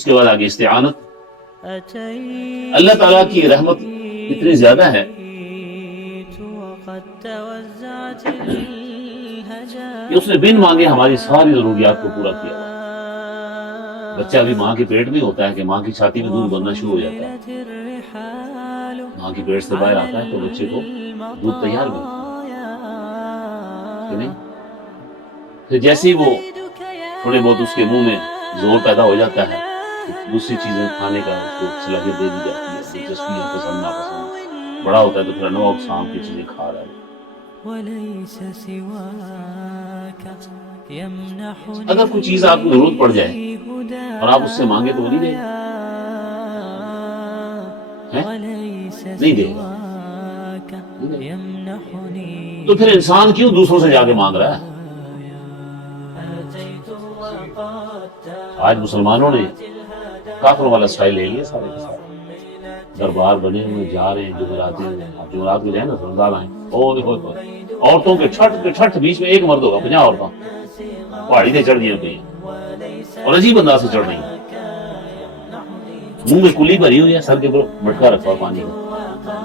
اس کے بعد آگے استعانت. اللہ تعالیٰ کی رحمت اتنی زیادہ ہے کہ اس نے بن مانگے ہماری ساری ضروریات کو پورا کیا. بچہ ابھی ماں کے پیٹ میں ہوتا ہے کہ ماں کی چھاتی میں دودھ بننا شروع ہو جاتا ہے. ماں کی پیٹ سے باہر آتا ہے تو بچے کو دودھ تیار ملتا ہے نہیں. پھر جیسے ہی وہ تھوڑے بہت اس کے منہ میں زور پیدا ہو جاتا ہے دوسری چیزیں کھانے کا اس کو صلاحیت دے دی جاتی ہے. دلچسپی ہے، پسند ناپسند. بڑا ہوتا ہے تو پھر انواع اقسام کی چیزیں کھا رہا ہے. اگر کوئی چیز آپ کو ضرورت پڑ جائے اور آپ اس سے مانگے تو وہ نہیں دے گا، نہیں دے گا. تو پھر انسان کیوں دوسروں سے جا کے مانگ رہا ہے؟ آج مسلمانوں نے کافروں والا سٹائل لے لیا سارے کے سارے. دربار بنے ہوئے جا رہے ہیں جمعراتی جمعرات میں جائیں نا رمضان آئیں عورتوں کے چھٹ بیچ میں ایک مرد ہوگا 50 عورتوں پہاڑی سے چڑھ دیا پہ اور عجیب انداز سے چڑھ رہی ہیں. منہ میں کلی بھری ہوئی ہے، سر کے اوپر مٹکا رکھا پانی کا.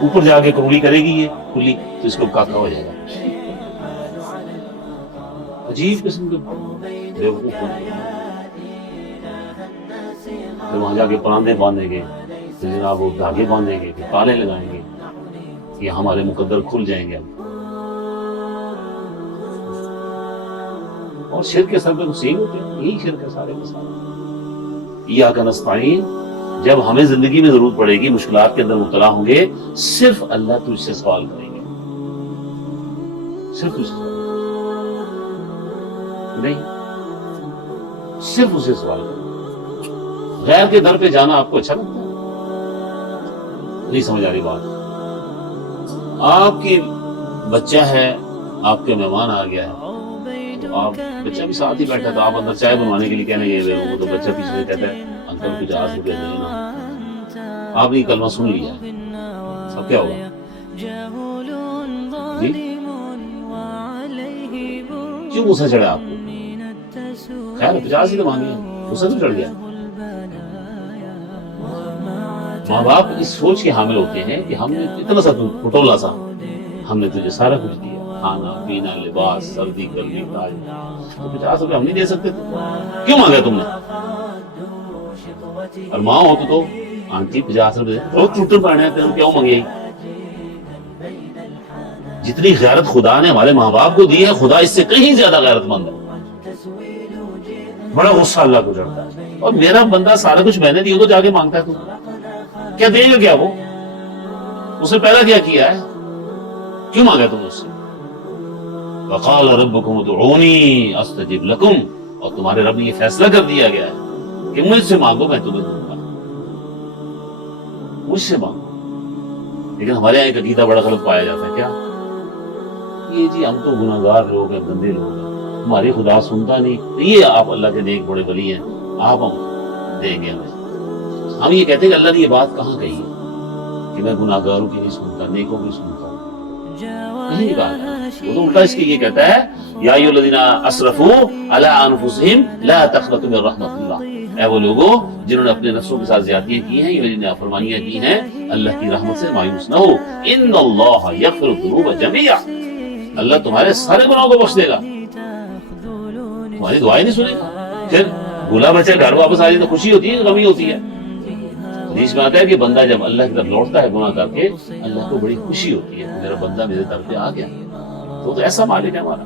اوپر جا کے کروڑی کرے گی یہ کلی تو اس کو کاکا ہو جائے گا. عجیب قسم کے بیوقوف ہیں. پھر وہاں جا کے پراندے باندھیں گے، پھر جناب وہ دھاگے باندھیں گے، پھر تالے لگائیں گے کہ ہمارے مقدر کھل جائیں گے. اور شرک کے سر پہ حسین ہوتے ہیں. یہی شرک ہے سارے کے سارے. ایاک نستعین. جب ہمیں زندگی میں ضرورت پڑے گی، مشکلات کے اندر مبتلا ہوں گے، صرف اللہ تجھ سے سوال کریں گے. صرف تجھ سے نہیں، صرف اسے سوال کریں. غیر کے در پہ جانا آپ کو اچھا لگتا ہے؟ نہیں سمجھ آ رہی بات. آپ کی بچہ ہے، آپ کے مہمان آ گیا ہے، تو آپ بچہ بھی ساتھ ہی بیٹھا تو آپ اندر چائے بنوانے کے لیے کہنے گئے وہ تو بچہ پیچھے سے کہتا ہے انکل کچھ 50 روپے دیں نا. آپ نے کلمہ سن لیا ہے، اب کیا ہوگا؟ جی کیوں غصہ چڑھا آپ کو؟ خیر 50 ہی تو مانگے، غصہ تو چڑھ گیا. ماں باپ اس سوچ کے حامل ہوتے ہیں کہ ہم نے اتنا سا پٹولا سا ہم نے تجھے سارا کچھ دیا، کھانا پینا لباس سردی گرمی تاج، تو 50 روپے ہم نہیں دے سکتے تھے، کیوں مانگا تم نے؟ اور ماں ہو تو آنٹی 50 روپے بہت ٹوٹر پڑنے ہیں کیوں مانگے؟ جتنی غیرت خدا نے ہمارے ماں باپ کو دی ہے، خدا اس سے کہیں زیادہ غیرت مند ہے. بڑا غصہ اللہ کو چڑھتا ہے. اور میرا بندہ سارا کچھ میں نے دیا تو جا کے مانگتا ہے تو کیا دے گا؟ کیا وہ اس نے پہلا کیا کیا ہے؟ کیوں مانگا تم اس سے؟ وقال ربکم ادعونی استجب لکم. اور تمہارے رب نے یہ فیصلہ کر دیا گیا ہے کہ مجھ سے مانگو میں تمہیں دوں گا، مجھ سے مانگو. لیکن ہمارے یہاں ایک عقیدہ بڑا غلط پایا جاتا ہے. کیا یہ جی ہم تو گناہگار لوگ ہیں، گندے لوگ ہیں، ہماری خدا سنتا نہیں. یہ آپ اللہ کے نیک بڑے ولی ہیں، آپ ہم دیں گے ہمیں. ہم یہ کہتے ہیں کہ اللہ نے یہ بات کہاں کہی ہے کہ میں گناہگاروں کی نہیں سنتا، نیکوں کی سنتا ہوں؟ نہیں کہا. وہ تو الٹا اس کے یہ کہتا ہے یا ایھا الذین اسرفوا علی انفسہم لا تقنطوا من رحمت اللہ. اے وہ لوگوں جنہوں نے اپنے نفسوں کے ساتھ زیادتیاں کی ہیں، یہ نافرمانیاں کی ہیں، اللہ کی رحمت سے مایوس نہ ہو. ان اللہ یغفر الذنوب جميعا. اللہ تمہارے سارے گناہوں کو بخش دے گا، تمہاری دعائیں نہیں سنے گا. پھر بھولا بچہ گھر واپس آ جائے تو خوشی ہوتی ہے، غمی ہوتی ہے. حدیث میں آتا ہے کہ بندہ جب اللہ کی طرف لوٹتا ہے گناہ کر کے، اللہ کو بڑی خوشی ہوتی ہے کہ میرا بندہ میرے در پہ آ گیا. تو ایسا مالک ہے ہمارا.